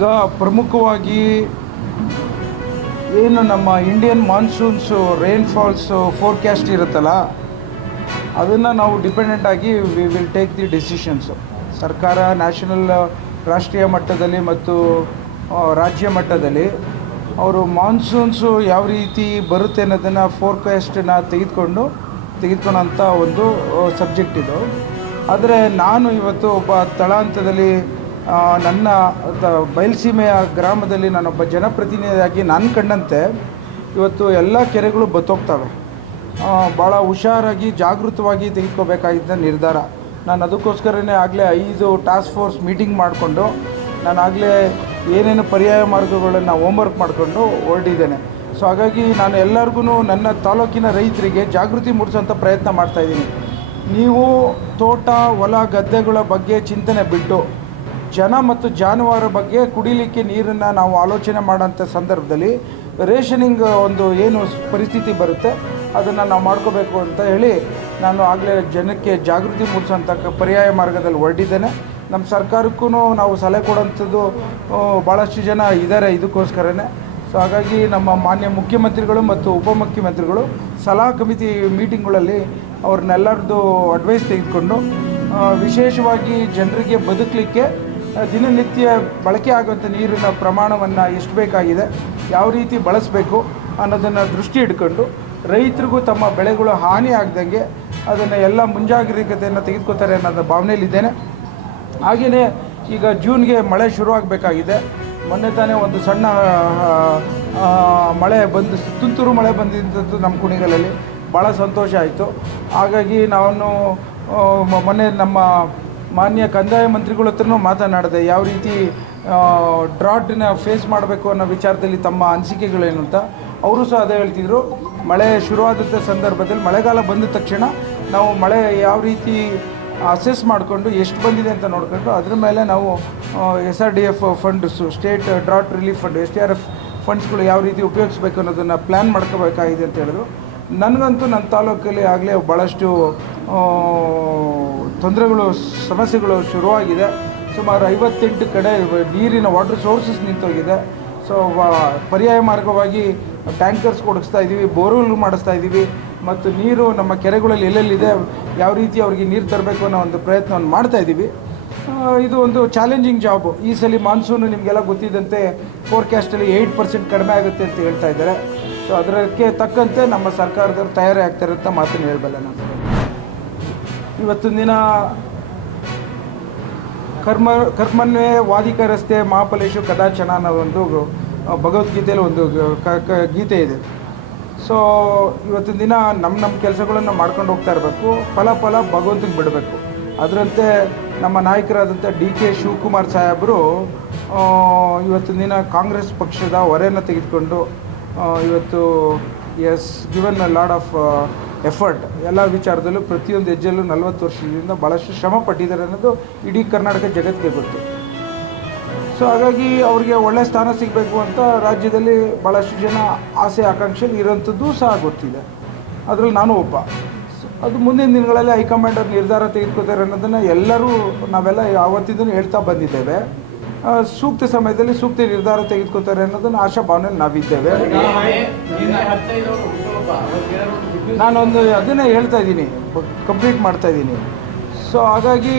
ಈಗ ಪ್ರಮುಖವಾಗಿ ಏನು ನಮ್ಮ ಇಂಡಿಯನ್ ಮಾನ್ಸೂನ್ಸು ರೈನ್ಫಾಲ್ಸು ಫೋರ್ಕ್ಯಾಸ್ಟ್ ಇರುತ್ತಲ್ಲ, ಅದನ್ನು ನಾವು ಡಿಪೆಂಡೆಂಟ್ ಆಗಿ we will take the decisions. ಸರ್ಕಾರ ರಾಷ್ಟ್ರೀಯ ಮಟ್ಟದಲ್ಲಿ ಮತ್ತು ರಾಜ್ಯ ಮಟ್ಟದಲ್ಲಿ ಅವರು ಮಾನ್ಸೂನ್ಸು ಯಾವ ರೀತಿ ಬರುತ್ತೆ ಅನ್ನೋದನ್ನು ಫೋರ್ಕ್ಯಾಸ್ಟನ್ನು ತೆಗೆದುಕೊಳ್ಳೋಂಥ ಒಂದು ಸಬ್ಜೆಕ್ಟ್ ಇದು. ಆದರೆ ನಾನು ಇವತ್ತು ಒಬ್ಬ ತಳಹಂತದಲ್ಲಿ ನನ್ನ ಬಯಲುಸೀಮೆಯ ಗ್ರಾಮದಲ್ಲಿ ನಾನೊಬ್ಬ ಜನಪ್ರತಿನಿಧಿಯಾಗಿ ನಾನು ಕಂಡಂತೆ ಇವತ್ತು ಎಲ್ಲ ಕೆರೆಗಳು ಬತ್ತೋಗ್ತವೆ. ಭಾಳ ಹುಷಾರಾಗಿ ಜಾಗೃತವಾಗಿ ತೆಗೆದುಕೋಬೇಕಾಗಿದ್ದ ನಿರ್ಧಾರ. ನಾನು ಅದಕ್ಕೋಸ್ಕರನೇ ಆಗಲೇ 5 ಟಾಸ್ಕ್ ಫೋರ್ಸ್ ಮೀಟಿಂಗ್ ಮಾಡಿಕೊಂಡು ನಾನು ಆಗಲೇ ಏನೇನು ಪರ್ಯಾಯ ಮಾರ್ಗಗಳನ್ನು ಹೋಮ್ವರ್ಕ್ ಮಾಡಿಕೊಂಡು ಹೊರಟಿದ್ದೇನೆ. ಸೊ ಹಾಗಾಗಿ ನಾನು ಎಲ್ಲರಿಗೂ ನನ್ನ ತಾಲೂಕಿನ ರೈತರಿಗೆ ಜಾಗೃತಿ ಮೂಡಿಸೋಂಥ ಪ್ರಯತ್ನ ಮಾಡ್ತಾಯಿದ್ದೀನಿ. ನೀವು ತೋಟ ಹೊಲ ಗದ್ದೆಗಳ ಬಗ್ಗೆ ಚಿಂತನೆ ಬಿಟ್ಟು ಜನ ಮತ್ತು ಜಾನುವಾರು ಬಗ್ಗೆ ಕುಡಿಲಿಕ್ಕೆ ನೀರನ್ನು ನಾವು ಆಲೋಚನೆ ಮಾಡೋಂಥ ಸಂದರ್ಭದಲ್ಲಿ ರೇಷನಿಂಗ್ ಒಂದು ಏನು ಪರಿಸ್ಥಿತಿ ಬರುತ್ತೆ ಅದನ್ನು ನಾವು ಮಾಡ್ಕೋಬೇಕು ಅಂತ ಹೇಳಿ ನಾನು ಆಗಲೇ ಜನಕ್ಕೆ ಜಾಗೃತಿ ಮೂಡಿಸೋಂಥ ಪರ್ಯಾಯ ಮಾರ್ಗದಲ್ಲಿ ಹೊರಟಿದ್ದೇನೆ. ನಮ್ಮ ಸರ್ಕಾರಕ್ಕೂ ನಾವು ಸಲಹೆ ಕೊಡೋಂಥದ್ದು ಭಾಳಷ್ಟು ಜನ ಇದ್ದಾರೆ ಇದಕ್ಕೋಸ್ಕರನೇ. ಸೊ ಹಾಗಾಗಿ ನಮ್ಮ ಮಾನ್ಯ ಮುಖ್ಯಮಂತ್ರಿಗಳು ಮತ್ತು ಉಪಮುಖ್ಯಮಂತ್ರಿಗಳು ಸಲಹಾ ಕಮಿಟಿ ಮೀಟಿಂಗ್ಗಳಲ್ಲಿ ಅವ್ರನ್ನೆಲ್ಲರದ್ದು ಅಡ್ವೈಸ್ ತೆಗೆದುಕೊಂಡು ವಿಶೇಷವಾಗಿ ಜನರಿಗೆ ಬದುಕಲಿಕ್ಕೆ ದಿನನಿತ್ಯ ಬಳಕೆ ಆಗುವಂಥ ನೀರಿನ ಪ್ರಮಾಣವನ್ನು ಎಷ್ಟು ಬೇಕಾಗಿದೆ, ಯಾವ ರೀತಿ ಬಳಸಬೇಕು ಅನ್ನೋದನ್ನು ದೃಷ್ಟಿ ಇಟ್ಕೊಂಡು ರೈತರಿಗೂ ತಮ್ಮ ಬೆಳೆಗಳು ಹಾನಿ ಆಗದಂಗೆ ಅದನ್ನು ಎಲ್ಲ ಮುಂಜಾಗ್ರತೆಯನ್ನು ತೆಗೆದುಕೋತಾರೆ ಅನ್ನೋದು ಭಾವನೆಯಲ್ಲಿದ್ದೇನೆ. ಹಾಗೆಯೇ ಈಗ ಜೂನ್ಗೆ ಮಳೆ ಶುರುವಾಗಬೇಕಾಗಿದೆ. ಮೊನ್ನೆ ತಾನೇ ಒಂದು ಸಣ್ಣ ಮಳೆ ಬಂದು ತುಂತುರು ಮಳೆ ಬಂದಿದ್ದು ನಮ್ಮ ಕುಣಿಗಲಲ್ಲಿ ಭಾಳ ಸಂತೋಷ ಆಯಿತು. ಹಾಗಾಗಿ ನಾನು ಮೊನ್ನೆ ನಮ್ಮ ಮಾನ್ಯ ಕಂದಾಯ ಮಂತ್ರಿಗಳ ಹತ್ರನೂ ಮಾತನಾಡಿದೆ, ಯಾವ ರೀತಿ ಡ್ರಾಟ್ನ ಫೇಸ್ ಮಾಡಬೇಕು ಅನ್ನೋ ವಿಚಾರದಲ್ಲಿ ತಮ್ಮ ಅನಿಸಿಕೆಗಳೇನು ಅಂತ. ಅವರು ಸಹ ಅದೇ ಹೇಳ್ತಿದ್ರು. ಮಳೆ ಶುರುವಾದಂಥ ಸಂದರ್ಭದಲ್ಲಿ ಮಳೆಗಾಲ ಬಂದ ತಕ್ಷಣ ನಾವು ಮಳೆ ಯಾವ ರೀತಿ ಅಸೆಸ್ ಮಾಡಿಕೊಂಡು ಎಷ್ಟು ಬಂದಿದೆ ಅಂತ ನೋಡ್ಕೊಂಡು ಅದ್ರ ಮೇಲೆ ನಾವು SRDF funds, state drought relief fund, SDRF ಫಂಡ್ಸ್ಗಳು ಯಾವ ರೀತಿ ಉಪಯೋಗಿಸ್ಬೇಕು ಅನ್ನೋದನ್ನು ಪ್ಲ್ಯಾನ್ ಮಾಡ್ಕೋಬೇಕಾಗಿದೆ ಅಂತ ಹೇಳಿದ್ರು. ನನಗಂತೂ ನನ್ನ ತಾಲೂಕಲ್ಲಿ ಆಗಲೇ ಭಾಳಷ್ಟು ತೊಂದರೆಗಳು, ಸಮಸ್ಯೆಗಳು ಶುರುವಾಗಿದೆ. ಸುಮಾರು 58 ಕಡೆ ನೀರಿನ ವಾಟರ್ ಸೋರ್ಸಸ್ ನಿಂತೋಗಿದೆ. ಸೊ ಪರ್ಯಾಯ ಮಾರ್ಗವಾಗಿ ಟ್ಯಾಂಕರ್ಸ್ ಕೊಡಿಸ್ತಾ ಇದ್ದೀವಿ, ಬೋರ್ವೆಲ್ ಮಾಡಿಸ್ತಾ ಇದ್ದೀವಿ ಮತ್ತು ನೀರು ನಮ್ಮ ಕೆರೆಗಳಲ್ಲಿ ಎಲ್ಲೆಲ್ಲಿದೆ ಯಾವ ರೀತಿ ಅವ್ರಿಗೆ ನೀರು ತರಬೇಕು ಅನ್ನೋ ಒಂದು ಪ್ರಯತ್ನವನ್ನು ಮಾಡ್ತಾಯಿದ್ದೀವಿ. ಇದು ಒಂದು ಚಾಲೆಂಜಿಂಗ್ ಜಾಬು. ಈ ಸಲ ಮಾನ್ಸೂನು ನಿಮಗೆಲ್ಲ ಗೊತ್ತಿದ್ದಂತೆ ಫೋರ್ಕ್ಯಾಸ್ಟಲ್ಲಿ 8% ಕಡಿಮೆ ಆಗುತ್ತೆ ಅಂತ ಹೇಳ್ತಾ ಇದ್ದಾರೆ. ಸೊ ಅದಕ್ಕೆ ತಕ್ಕಂತೆ ನಮ್ಮ ಸರ್ಕಾರದವ್ರು ತಯಾರಿ ಆಗ್ತಾರೆ ಅಂತ ಮಾತನ್ನು ಹೇಳಬಲ್ಲ. ನಾನು ಇವತ್ತಿನ ದಿನ ಕರ್ಮನ್ವೇ ವಾದಿಕ ರಸ್ತೆ ಮಹಾಫಲೇಶು ಕದಾಚನ ಅನ್ನೋ ಒಂದು ಭಗವದ್ಗೀತೆಯಲ್ಲಿ ಒಂದು ಗೀತೆ ಇದೆ. ಸೊ ಇವತ್ತಿನ ದಿನ ನಮ್ಮ ಕೆಲಸಗಳನ್ನು ಮಾಡ್ಕೊಂಡು ಹೋಗ್ತಾ ಇರಬೇಕು, ಫಲ ಭಗವಂತನಿಗೆ ಬಿಡಬೇಕು. ಅದರಂತೆ ನಮ್ಮ ನಾಯಕರಾದಂಥ DK ಶಿವಕುಮಾರ್ ಸಾಹೇಬರು ಇವತ್ತಿನ ದಿನ ಕಾಂಗ್ರೆಸ್ ಪಕ್ಷದ ಹೊರೆಯನ್ನು ತೆಗೆದುಕೊಂಡು ಇವತ್ತು given a lot of effort. ಎಲ್ಲ ವಿಚಾರದಲ್ಲೂ ಪ್ರತಿಯೊಂದು ಹೆಜ್ಜೆಯಲ್ಲೂ 40 ವರ್ಷದಿಂದ ಭಾಳಷ್ಟು ಶ್ರಮ ಪಟ್ಟಿದ್ದಾರೆ ಅನ್ನೋದು ಇಡೀ ಕರ್ನಾಟಕ ಜಗತ್ತಿಗೆ ಗೊತ್ತು. ಸೊ ಹಾಗಾಗಿ ಅವ್ರಿಗೆ ಒಳ್ಳೆಯ ಸ್ಥಾನ ಸಿಗಬೇಕು ಅಂತ ರಾಜ್ಯದಲ್ಲಿ ಭಾಳಷ್ಟು ಜನ ಆಸೆ ಆಕಾಂಕ್ಷೆ ಇರೋಂಥದ್ದು ಸಹ ಗೊತ್ತಿದೆ. ಅದರಲ್ಲಿ ನಾನು ಒಬ್ಬ. ಅದು ಮುಂದಿನ ದಿನಗಳಲ್ಲಿ ಹೈಕಮಾಂಡ್ ನಿರ್ಧಾರ ತೆಗೆದುಕೋತಾರೆ ಅನ್ನೋದನ್ನು ಎಲ್ಲರೂ ನಾವೆಲ್ಲ ಯಾವತ್ತಿಂದಲೂ ಹೇಳ್ತಾ ಬಂದಿದ್ದೇವೆ. ಸೂಕ್ತ ಸಮಯದಲ್ಲಿ ಸೂಕ್ತ ನಿರ್ಧಾರ ತೆಗೆದುಕೋತಾರೆ ಅನ್ನೋದನ್ನು ಆಶಾಭಾವನೆಯಲ್ಲಿ ನಾವಿದ್ದೇವೆ. ನಾನೊಂದು ಅದನ್ನೇ ಹೇಳ್ತಾ ಇದ್ದೀನಿ, ಕಂಪ್ಲೀಟ್ ಮಾಡ್ತಾಯಿದ್ದೀನಿ. ಸೊ ಹಾಗಾಗಿ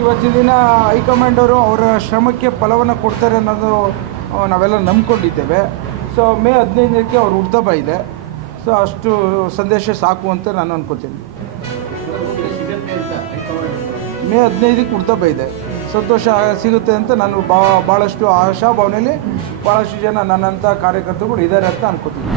ಇವತ್ತಿನ ದಿನ ಹೈಕಮಾಂಡವರು ಅವರ ಶ್ರಮಕ್ಕೆ ಫಲವನ್ನು ಕೊಡ್ತಾರೆ ಅನ್ನೋದು ನಾವೆಲ್ಲ ನಂಬ್ಕೊಂಡಿದ್ದೇವೆ. ಸೊ ಮೇ 15ಕ್ಕೆ ಅವ್ರ ಹುಟ್ಟುಹಬ್ಬ ಇದೆ. ಸೊ ಅಷ್ಟು ಸಂದೇಶ ಸಾಕು ಅಂತ ನಾನು ಅನ್ಕೋತೀನಿ. ಮೇ 15ಕ್ಕೆ ಹುಟ್ಟುಹಬ್ಬ ಇದೆ, ಸಂತೋಷ ಸಿಗುತ್ತೆ ಅಂತ ನಾನು ಭಾಳಷ್ಟು ಆಶಾಭಾವನೆಯಲ್ಲಿ ಭಾಳಷ್ಟು ಜನ ನನ್ನಂಥ ಕಾರ್ಯಕರ್ತರುಗಳು ಇದ್ದಾರೆ ಅಂತ ಅನ್ಕೋತೀನಿ.